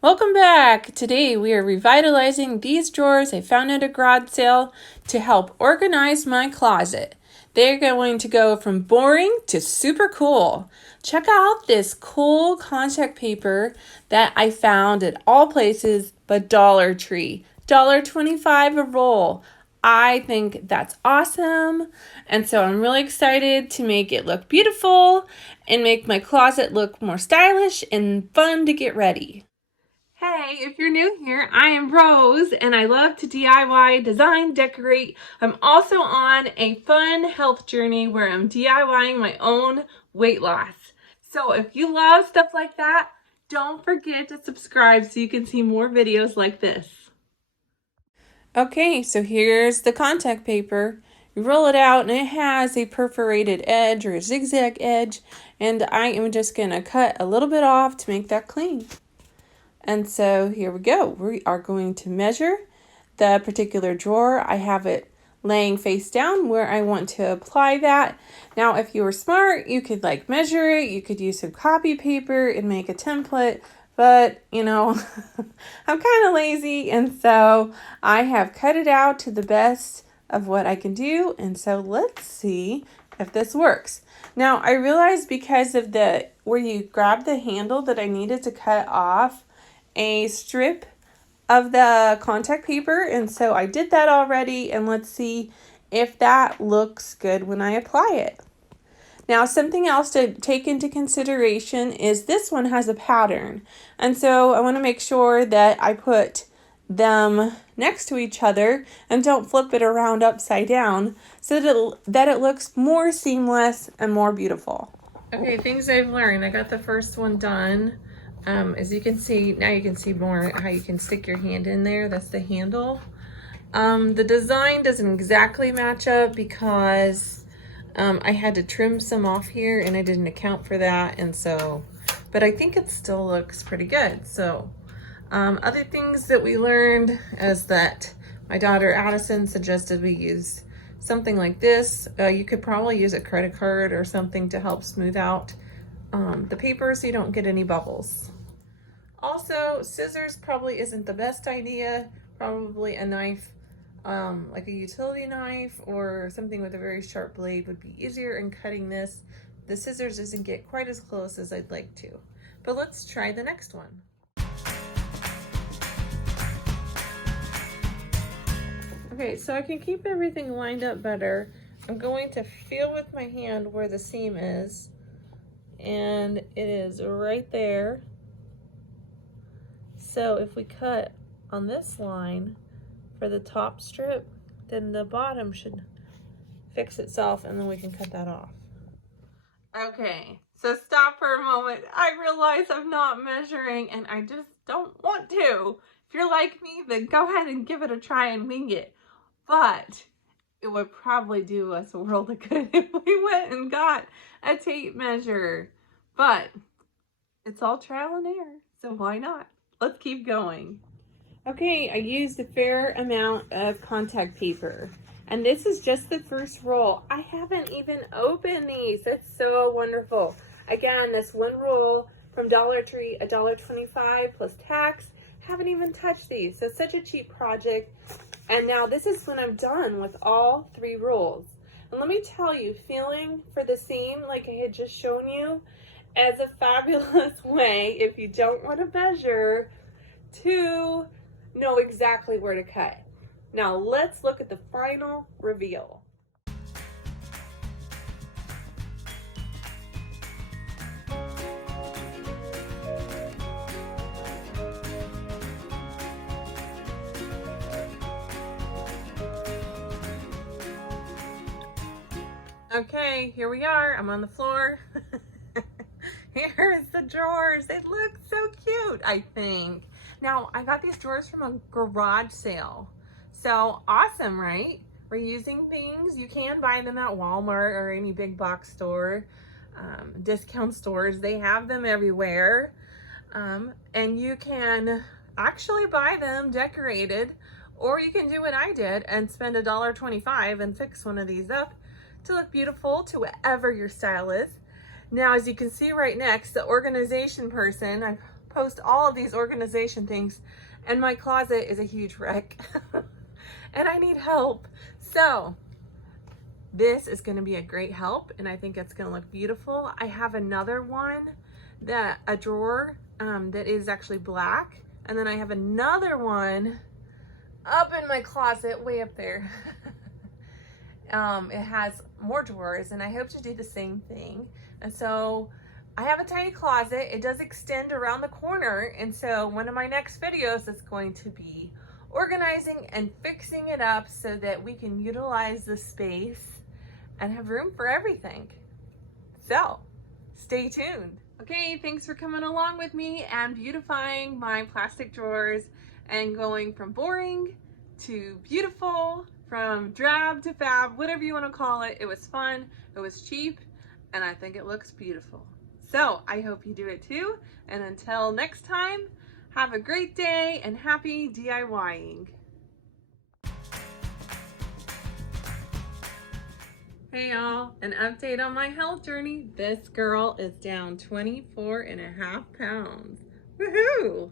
Welcome back! Today we are revitalizing these drawers I found at a garage sale to help organize my closet. They're going to go from boring to super cool. Check out this cool contact paper that I found at all places but Dollar Tree. $1.25 a roll. I think that's awesome. And so I'm really excited to make it look beautiful and make my closet look more stylish and fun to get ready. Hey, if you're new here, I am Rose and I love to DIY, design, decorate. I'm also on a fun health journey where I'm DIYing my own weight loss. So if you love stuff like that, don't forget to subscribe so you can see more videos like this. Okay, so here's the contact paper. You roll it out and it has a perforated edge or a zigzag edge, and I am just going to cut a little bit off to make that clean. And so here we go. We are going to measure the particular drawer. I have it laying face down where I want to apply that. Now, if you were smart, you could measure it. You could use some copy paper and make a template. But, I'm kind of lazy. And so I have cut it out to the best of what I can do. And so let's see if this works. Now, I realized because of where you grab the handle that I needed to cut off a strip of the contact paper, and so I did that already, and let's see if that looks good when I apply it. Now, something else to take into consideration is this one has a pattern, and so I want to make sure that I put them next to each other and don't flip it around upside down so that it looks more seamless and more beautiful. Okay, things I've learned. I got the first one done. As you can see, now you can see more how you can stick your hand in there. That's the handle. The design doesn't exactly match up because I had to trim some off here and I didn't account for that. And so, but I think it still looks pretty good. So other things that we learned is that my daughter Addison suggested we use something like this. You could probably use a credit card or something to help smooth out the paper so you don't get any bubbles. Also, scissors probably isn't the best idea. Probably a knife, like a utility knife or something with a very sharp blade would be easier in cutting this. The scissors doesn't get quite as close as I'd like to. But let's try the next one. Okay, so I can keep everything lined up better. I'm going to feel with my hand where the seam is, and it is right there. So if we cut on this line for the top strip, then the bottom should fix itself and then we can cut that off. Okay, so stop for a moment. I realize I'm not measuring and I just don't want to. If you're like me, then go ahead and give it a try and wing it. But it would probably do us a world of good if we went and got a tape measure. But it's all trial and error, so why not? Let's keep going. Okay, I used a fair amount of contact paper. And this is just the first roll. I haven't even opened these. That's so wonderful. Again, this one roll from Dollar Tree, $1.25 plus tax. Haven't even touched these. So such a cheap project. And now this is when I'm done with all 3 rolls. And let me tell you, feeling for the seam like I had just shown you as a fabulous way, if you don't want to measure, to know exactly where to cut. Now let's look at the final reveal. Okay, here we are. I'm on the floor. Here's the drawers. They look so cute, I think. Now, I got these drawers from a garage sale. So awesome, right? Reusing things. You can buy them at Walmart or any big box store, discount stores. They have them everywhere. And you can actually buy them decorated, or you can do what I did and spend $1.25 and fix one of these up to look beautiful to whatever your style is. Now, as you can see right next, the organization person, I've post all of these organization things, and my closet is a huge wreck and I need help. So this is going to be a great help, and I think it's going to look beautiful. I have another one, a drawer that is actually black, and then I have another one up in my closet way up there. It has more drawers, and I hope to do the same thing. And so I have a tiny closet. It does extend around the corner, and so one of my next videos is going to be organizing and fixing it up so that we can utilize the space and have room for everything. So stay tuned. Okay, thanks for coming along with me and beautifying my plastic drawers and going from boring to beautiful, from drab to fab, whatever you want to call it. It was fun, it was cheap, and I think it looks beautiful. So I hope you do it too. And until next time, have a great day and happy DIYing. Hey y'all, an update on my health journey. This girl is down 24.5 pounds. Woohoo!